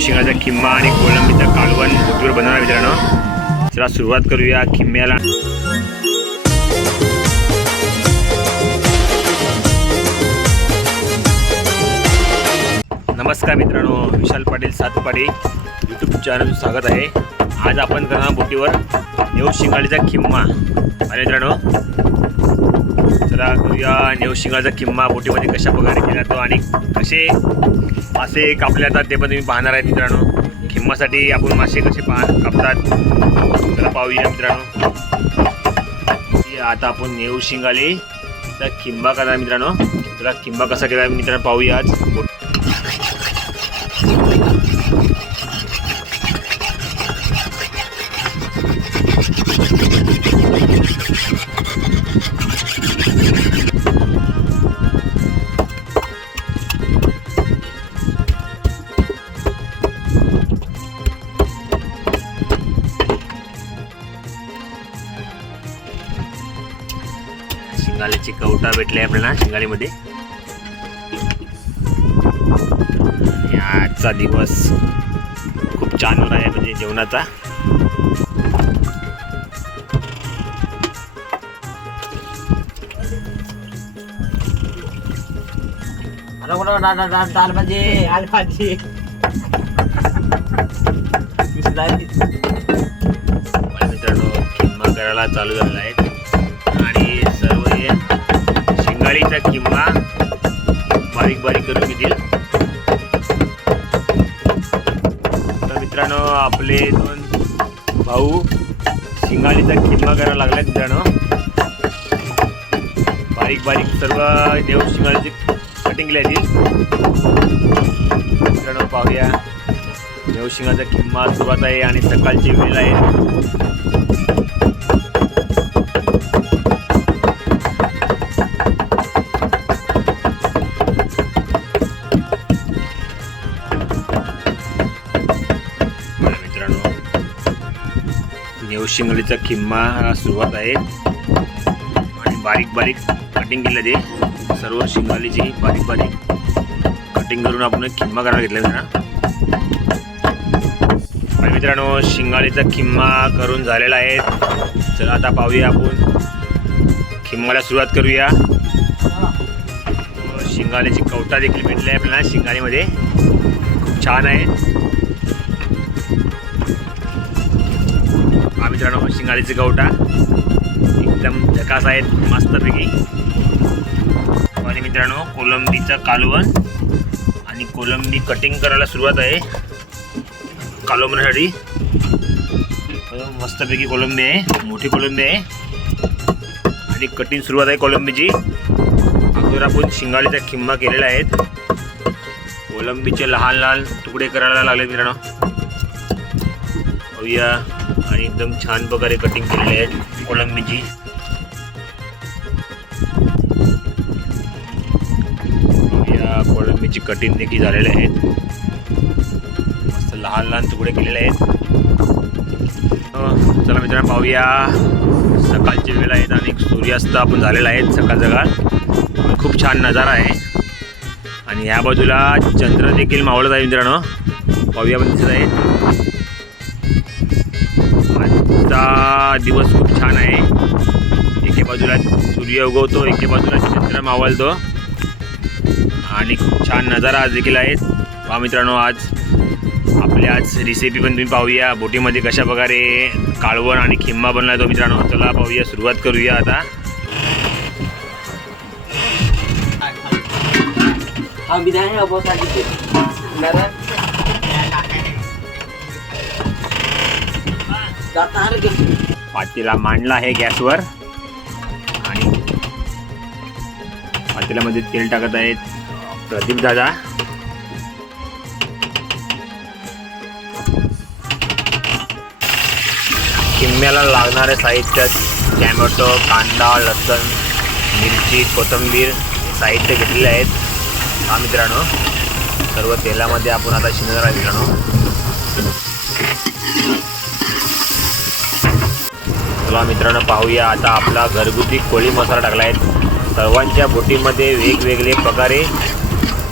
शिंगाचा किम्मा आणि कोलंबीचा कालवण बोटीवर बनवणार मित्रांनो. चला सुरुवात करूया खिम्म्याला नमस्कार मित्रांनो विशाल पाटील सातपाडे यूट्यूब चॅनल स्वागत आहे. आज आपण करणार बोटीवर नेऊ शिंगाळीचा किम्मा. आणि मित्रांनो? चला करूया. नेऊ शिंगाचा बोटीमध्ये कशा प्रकारे केला जातो आणि कसे मासे कापले जातात ते पण तुम्ही पाहणार आहे मित्रांनो. किंमासाठी आपण मासे कसे पाह कापतात. चला पाहूया मित्रांनो. आता आपण नेऊ शिंगाले. तर किंबा करणार मित्रांनो. त्याला किंबा कसा केला मित्रांनो पाहूया आज शिंगाल्याची कवटा भेटले आपल्याला शिंगालीमध्ये आणि आजचा दिवस खूप छान होणार आहे म्हणजे जेवणाचा. आणि मित्रांनो किंमा करायला चालू झालेला आहे. शिंगाळीचा किंवा बारीक बारीक करून घेतील. तर मित्रांनो आपले दोन भाऊ शिंगाळीचा किंमा करायला लागला मित्रांनो. बारीक बारीक सर्व देव शिंगाळीची कटिंग केली मित्रांनो पाहूया. देवशिंगाचा किंमा सुरुवात आहे आणि सकाळची वेळ आहे. नेवशिंगलीचा किंमा हा सुरुवात आहे. आणि बारीक बारीक कटिंग केलं ते. सर्व शिंगालीची बारीक बारीक कटिंग करून आपण किम्मा करायला घेतला ना. आणि मित्रांनो शिंगालीचा किम्मा करून झालेला आहे. चला आता पाहूया आपण. खिम्माला सुरुवात करूया. शिंगालीची कवटा देखील भेटली आहे आपल्याला शिंगालीमध्ये. खूप छान आहे. मित्रांनो शिंगाळीचे गवटा. एकदम झकास आहेत मस्तपैकी. आणि मित्रांनो कोलंबीचं कालवण आणि कोलंबी कटिंग करायला सुरुवात आहे. कालवण्यासाठी मस्तपैकी कोलंबी आहे मोठी कोलंबी आहे. आणि कटिंग सुरुवात आहे कोलंबीची. अगोदर आपण शिंगाळीचा खिम्मा केलेला आहेत कोलंबीचे लहान लहान तुकडे करायला लागले मित्रांनो. या आणि एकदम छान प्रकारे कटिंग केलेली आहेत. कोलंबीची. या कोलंबीची कटिंग देखील झालेले आहेत. मस्त लहान लहान तुकडे केलेले आहेत. चला मित्रांनो पाहूया. सकाळची वेळ आहेत आणि सूर्यास्त आपण झालेला आहे सकाळ सकाळ खूप छान नजारा आहे. आणि ह्या बाजूला चंद्र देखील मावळत आहे मित्रांनो. पाहूया पण दिसत आहे आजचा दिवस खूप छान आहे. एके बाजूला सूर्य उगवतो एके बाजूला चंद्र मावळतो. आणि खूप छान नजारा आज देखील आहेत पहा मित्रांनो आज आपल्या आज रेसिपी पण तुम्ही पाहूया. बोटीमध्ये कशा प्रकारे काळवण आणि खिम्मा बनला तो मित्रांनो चला पाहूया सुरुवात करूया आता. ang पातीला मांडला आहे गॅसवर. आणि पातेल्यामध्ये तेल टाकत आहेत प्रदीप दादा. किम्म्याला लागणारे साहित्य टॅमॅटो कांदा लसण मिरची कोथिंबीर हे साहित्य घेतलेले आहेत. हा मित्रांनो सर्व तेलामध्ये आपण आता शिजणार आहे मित्रांनो चला मित्रांनो पाहूया. आता आपला घरगुती कोळी मसाला टाकला आहे. सर्वांच्या बोटीमध्ये वेगवेगळे प्रकारे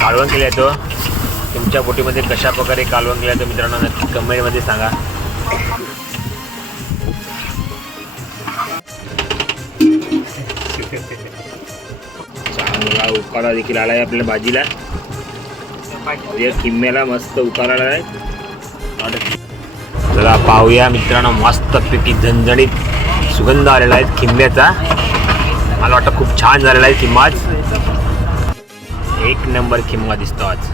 कालवण केलं जातं तुमच्या बोटीमध्ये कशा प्रकारे कालवण केलं जातं मित्रांनो नक्की कमेंटमध्ये सांगा. चांगला उकाळा देखील आला आहे आपल्या भाजीला. या किम्म्याला मस्त उकाडा आला आहे. चला पाहूया मित्रांनो मस्त पैकी झणझणीत. सुगंध आलेला आहे किंब्याचा. मला वाटतं खूप छान झालेला आहे किंमा एक नंबर किंमा दिसतो आज.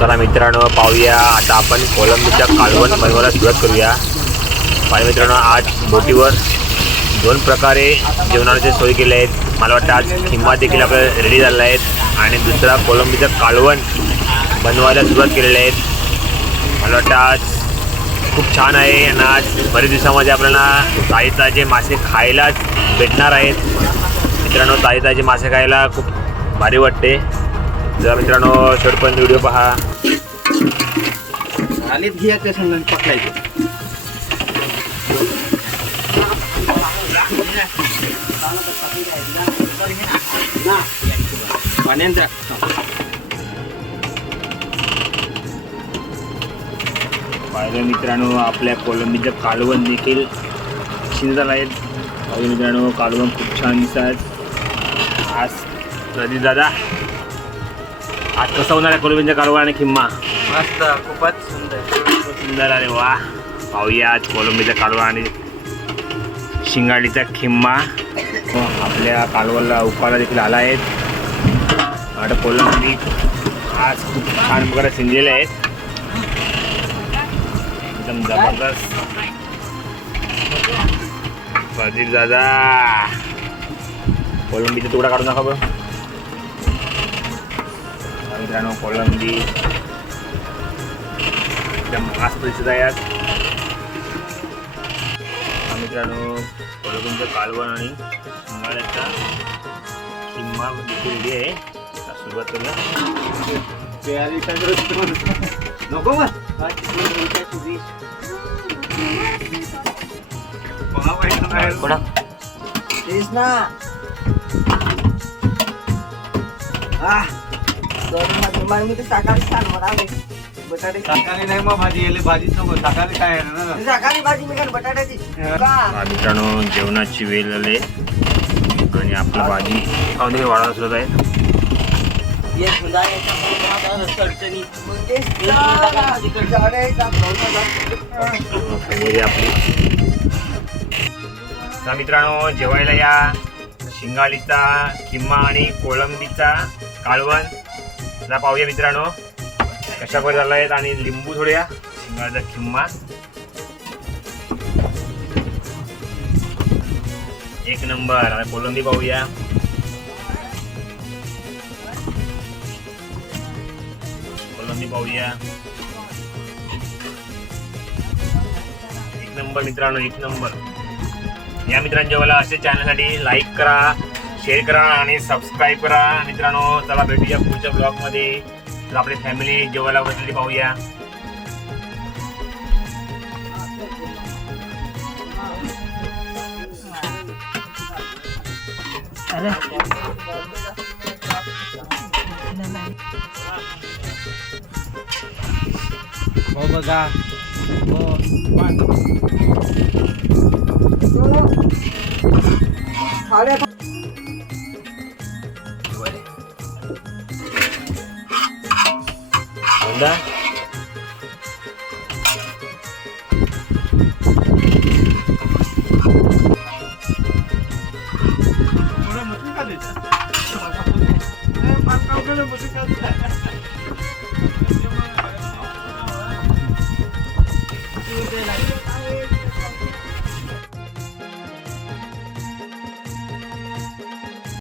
चला मित्रांनो पाहूया. आता आपण कोलंबीच्या कालवण बनवायला सुरुवात करूया. पाहिजे मित्रांनो आज बोटीवर दोन प्रकारे जेवणाचे सोय केले आहेत. मला वाटतं आज किंमा देखील आपल्याला रेडी झालेला आहेत आणि दुसरा कोलंबीचं कालवण बनवायला सुरुवात केलेलं आहेत मला वाटतं आज खूप छान आहे आणि आज बरेच दिवसामध्ये आपल्याला ताजे ताजे मासे खायलाच भेटणार आहेत. मित्रांनो ताजे ताजे मासे खायला खूप भारी वाटते. जर मित्रांनो शेवटपर्यंत व्हिडिओ पहा. घ्या पकडायचे. पाण्याचा पाहिलं मित्रांनो आपल्या कोलंबीचं कालवण देखील शिजत आहेत. पाहिलं मित्रांनो कालवण खूप छान दिसत आज प्रदीप दादा आज कसं होणार आहे कोलंबीचं कालवण आणि किंमा मस्त खूपच सुंदर. खूप सुंदर अरे वा. पाहूया आज कोलंबीचा कालवा आणि शिंगाडीचा खिम्मा. आपल्या कालवाला उपाला देखील आला आहेत आता कोलंबी आज खूप छान प्रकारे शिंजलेले आहेत. एकदम जबरदस्त प्रदीप दादा कोलंबीचा तुकडा काढून नका बरं मित्रांनो कोलंबी एकदम मस्त दिसत आहे आज हा मित्रांनो कोलंबीचं कालवण आणि शिंगाड्याचा किंमा देखील रेडी आहे आता सुरुवात करूया नको मग कोणा? तेच ना बटाटे शाकाहारी नाही मग भाजी येले भाजीच नको शाकाहारी काय आहे ना? सकाळी भाजी मी बटाट्याची. मित्रांनो जेवणाची वेळ आली. आणि आपलं भाजी देखील वाढायला सुरुवात आहे. मित्रांनो जेवायला या. शिंगाडीचा किंमा आणि कोळंबीचा कालवण. जरा पाहूया मित्रांनो कशा प्रकारे झाला आहेत आणि लिंबू थोड्या शिंगाडीचा किंमा एक नंबर आता कोलंबी पाहूया. कोलंबी पाहूया एक नंबर मित्रांनो एक नंबर. या मित्रांनो मला असे चॅनलसाठी लाईक करा शेअर करा आणि सबस्क्राईब करा. मित्रांनो चला भेटूया पुढच्या ब्लॉगमध्ये. आपली फॅमिली जेवायला बसलेली पाहूया. हो बघा झाडे